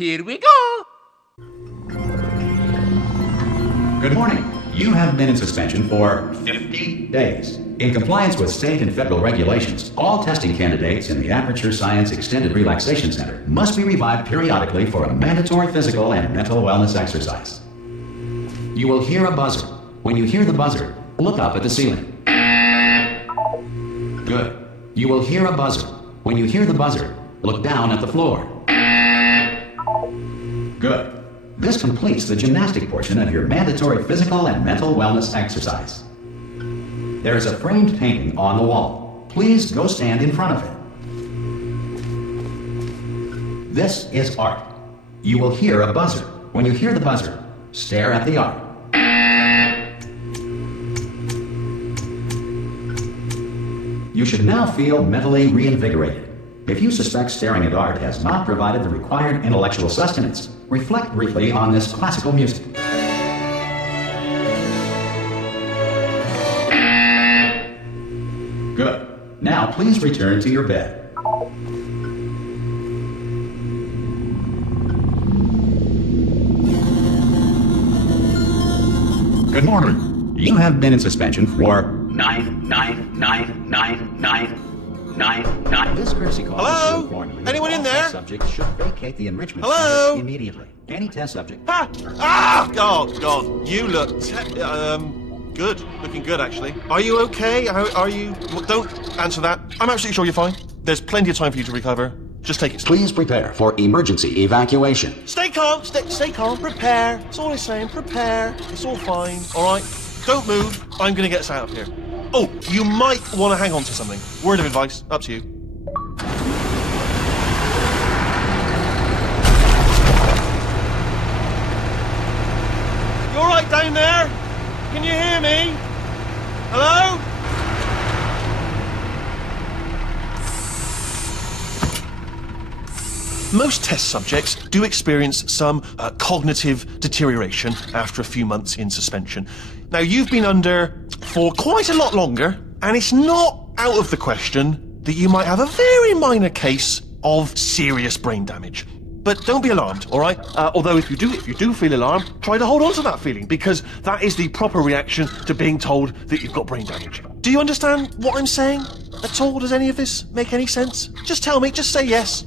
Here we go. Good morning. You have been in suspension for 50 days. In compliance with state and federal regulations, all testing candidates in the Aperture Science Extended Relaxation Center must be revived periodically for a mandatory physical and mental wellness exercise. You will hear a buzzer. When you hear the buzzer, look up at the ceiling. Good. You will hear a buzzer. When you hear the buzzer, look down at the floor. Good. This completes the gymnastic portion of your mandatory physical and mental wellness exercise. There is a framed painting on the wall. Please go stand in front of it. This is art. You will hear a buzzer. When you hear the buzzer, stare at the art. You should now feel mentally reinvigorated. If you suspect staring at art has not provided the required intellectual sustenance, reflect briefly on this classical music. Good. Now please return to your bed. Good morning. You have been in suspension for 9999999. This courtesy call. Hello? is to inform you Anyone in all there? test subjects should vacate the enrichment Hello? center immediately. Any test subject. Ha! Ah! Oh, God. You look good. Looking good, actually. Are you okay? Are you... Well, don't answer that. I'm absolutely sure you're fine. There's plenty of time for you to recover. Just take it slow. Please prepare for emergency evacuation. Stay calm. Stay calm. Prepare. That's all I'm saying. Prepare. It's all fine. All right? Don't move. I'm going to get us out of here. Oh, you might want to hang on to something. Word of advice. Up to you. You all right down there? Can you hear me? Hello? Most test subjects do experience some cognitive deterioration after a few months in suspension. Now, you've been under for quite a lot longer, and it's not out of the question that you might have a very minor case of serious brain damage. But don't be alarmed, all right? Although if you do feel alarmed, try to hold on to that feeling, because that is the proper reaction to being told that you've got brain damage. Do you understand what I'm saying at all? Does any of this make any sense? Just tell me, just say yes.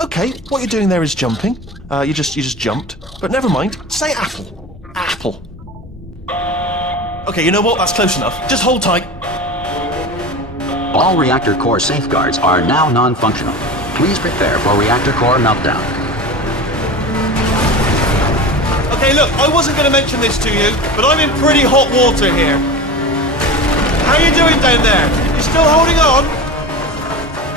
Okay, what you're doing there is jumping. You just jumped. But never mind. Say apple. Apple. Okay, you know what? That's close enough. Just hold tight. All reactor core safeguards are now non-functional. Please prepare for reactor core meltdown. Okay, look, I wasn't going to mention this to you, but I'm in pretty hot water here. How you doing down there? You still holding on?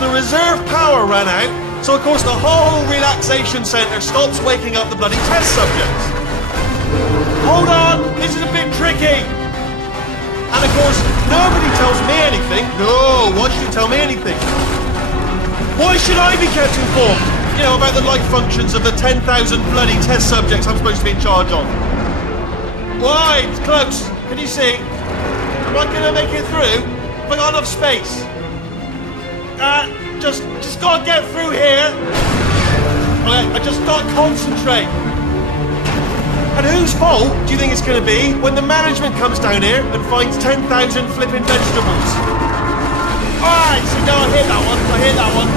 The reserve power ran out. So, of course, the whole relaxation centre stops waking up the bloody test subjects. Hold on, this is a bit tricky. And, of course, nobody tells me anything. No, why should you tell me anything? Why should I be kept informed, you know, about the life functions of the 10,000 bloody test subjects I'm supposed to be in charge of? Why? It's close. Can you see? Am I going to make it through? Have I got enough space? Just gotta get through here. Okay, I just gotta concentrate. And whose fault do you think it's gonna be when the management comes down here and finds 10,000 flipping vegetables? Alright, so now I hit that one.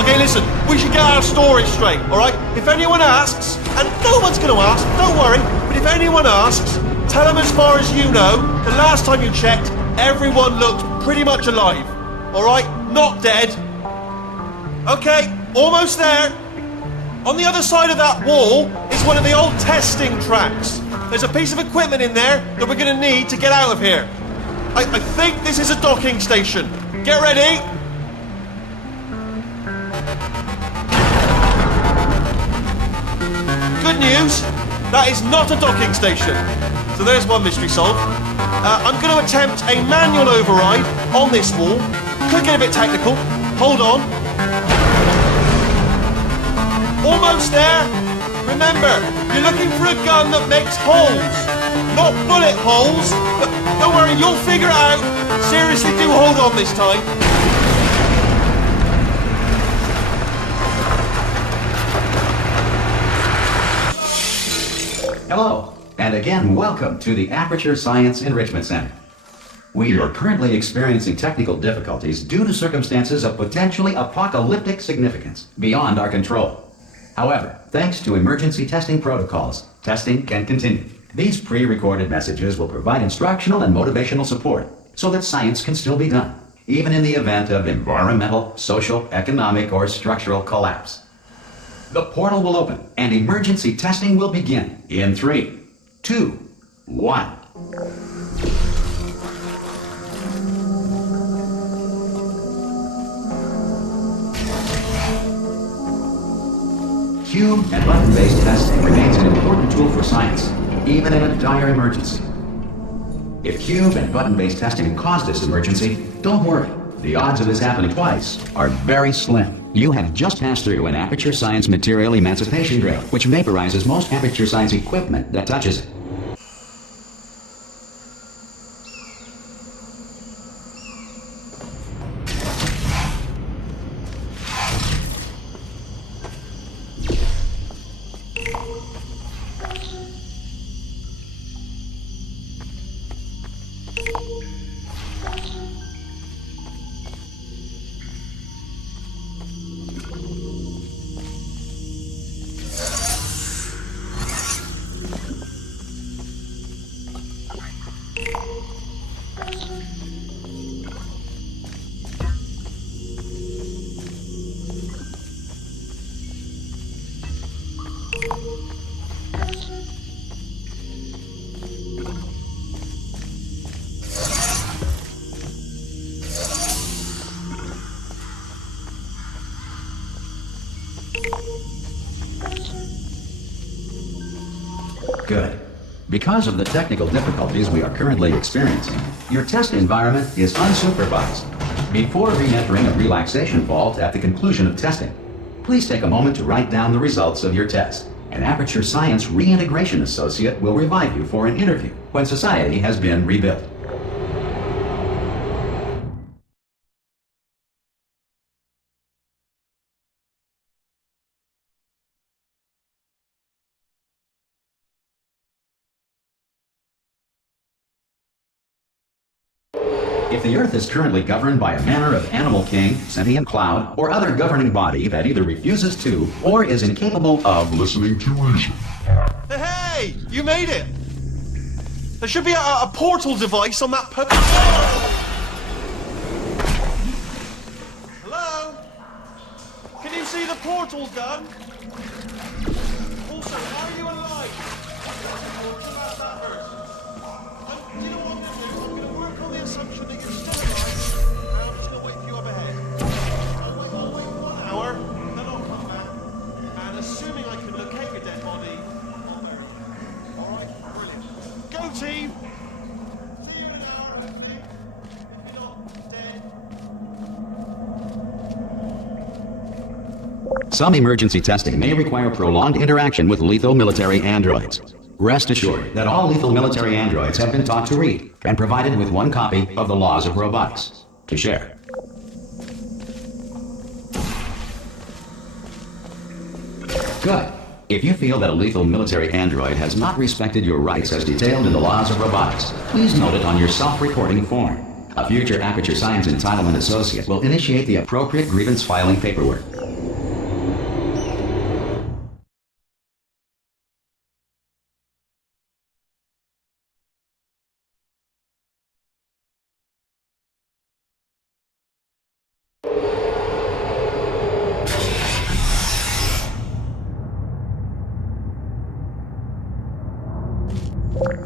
Okay, listen, we should get our story straight, alright? If anyone asks, and no one's gonna ask, don't worry, but if anyone asks, tell them as far as you know, the last time you checked, everyone looked pretty much alive. Alright? Not dead. Okay, almost there. On the other side of that wall is one of the old testing tracks. There's a piece of equipment in there that we're going to need to get out of here. I think this is a docking station. Get ready. Good news, that is not a docking station. So there's one mystery solved. I'm going to attempt a manual override on this wall. Could get a bit technical. Hold on. Almost there. Remember, you're looking for a gun that makes holes. Not bullet holes, but Don't worry, you'll figure it out. Seriously, do hold on this time. Hello, and again, welcome to the Aperture Science Enrichment Center. We are currently experiencing technical difficulties due to circumstances of potentially apocalyptic significance beyond our control. However, thanks to emergency testing protocols, testing can continue. These pre-recorded messages will provide instructional and motivational support so that science can still be done, even in the event of environmental, social, economic, or structural collapse. The portal will open and emergency testing will begin in 3, 2, 1. Cube and button-based testing remains an important tool for science, even in a dire emergency. If cube and button-based testing caused this emergency, don't worry. The odds of this happening twice are very slim. You have just passed through an Aperture Science material emancipation drill, which vaporizes most Aperture Science equipment that touches it. Good. Because of the technical difficulties we are currently experiencing, your test environment is unsupervised. Before re-entering a relaxation vault at the conclusion of testing, please take a moment to write down the results of your test. An Aperture Science Reintegration Associate will revive you for an interview when society has been rebuilt. If the Earth is currently governed by a manner of animal king, sentient cloud, or other governing body that either refuses to or is incapable of listening to reason. Hey, you made it! There should be a portal device on that Hello? Can you see the portal gun? Also, are you alive? What about that first? Do you know what I'm going to do? I'm going to work on the assumption that you're still alive, and I'm just going to wait for you up ahead. I'll wait 1 hour, then I'll come back, and assuming I can locate your dead body, I'll bury you. Alright? Brilliant. Go team! See you in an hour, hopefully. If you're not dead. Some emergency testing may require prolonged interaction with lethal military androids. Rest assured that all lethal military androids have been taught to read and provided with 1 copy of the Laws of Robotics to share. Good. If you feel that a lethal military android has not respected your rights as detailed in the Laws of Robotics, please note it on your self-reporting form. A future Aperture Science Entitlement Associate will initiate the appropriate grievance filing paperwork.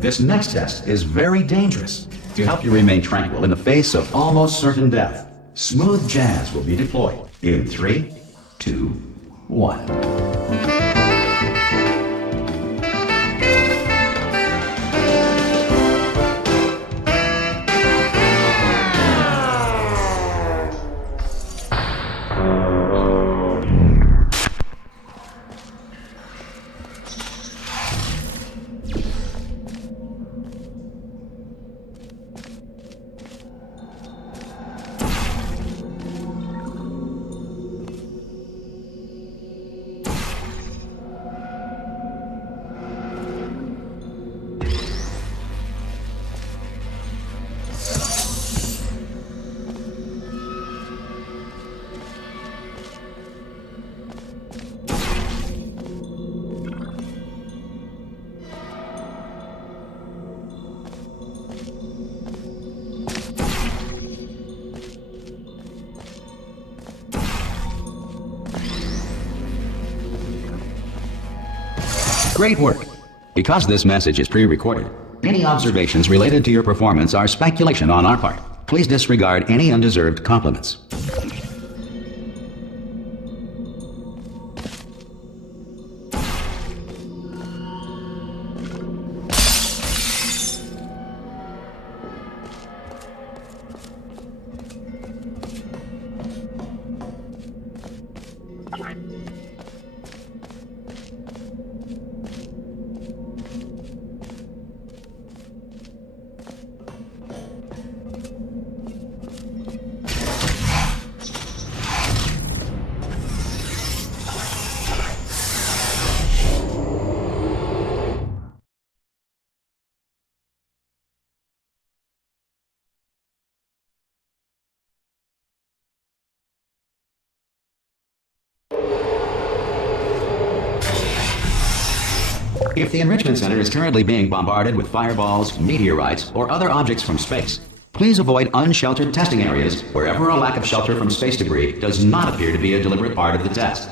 This next test is very dangerous. To help you remain tranquil in the face of almost certain death, smooth jazz will be deployed in 3, 2, 1. Great work. Because this message is pre-recorded, any observations related to your performance are speculation on our part. Please disregard any undeserved compliments. If the Enrichment Center is currently being bombarded with fireballs, meteorites, or other objects from space, please avoid unsheltered testing areas wherever a lack of shelter from space debris does not appear to be a deliberate part of the test.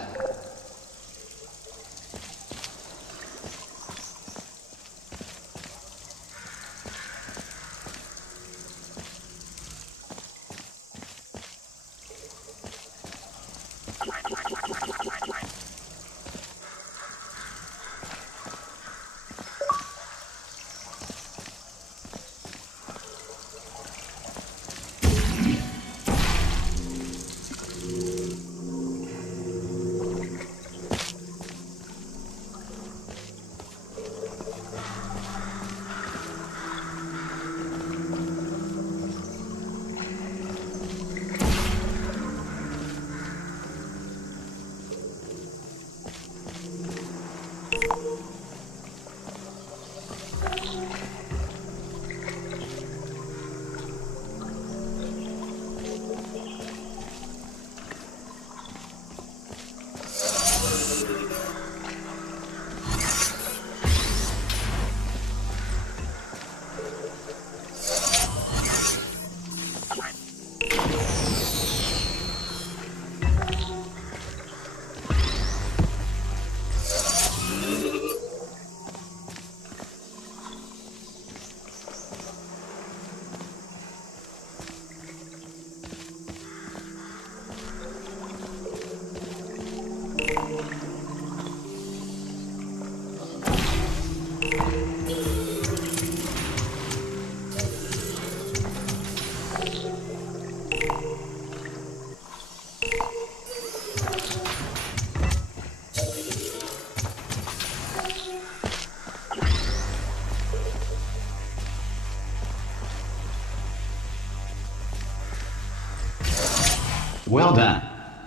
Well done.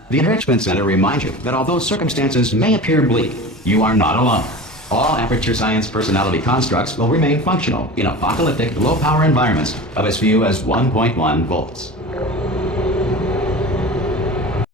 The Enrichment Center reminds you that although circumstances may appear bleak, you are not alone. All Aperture Science personality constructs will remain functional in apocalyptic, low-power environments of as few as 1.1 volts.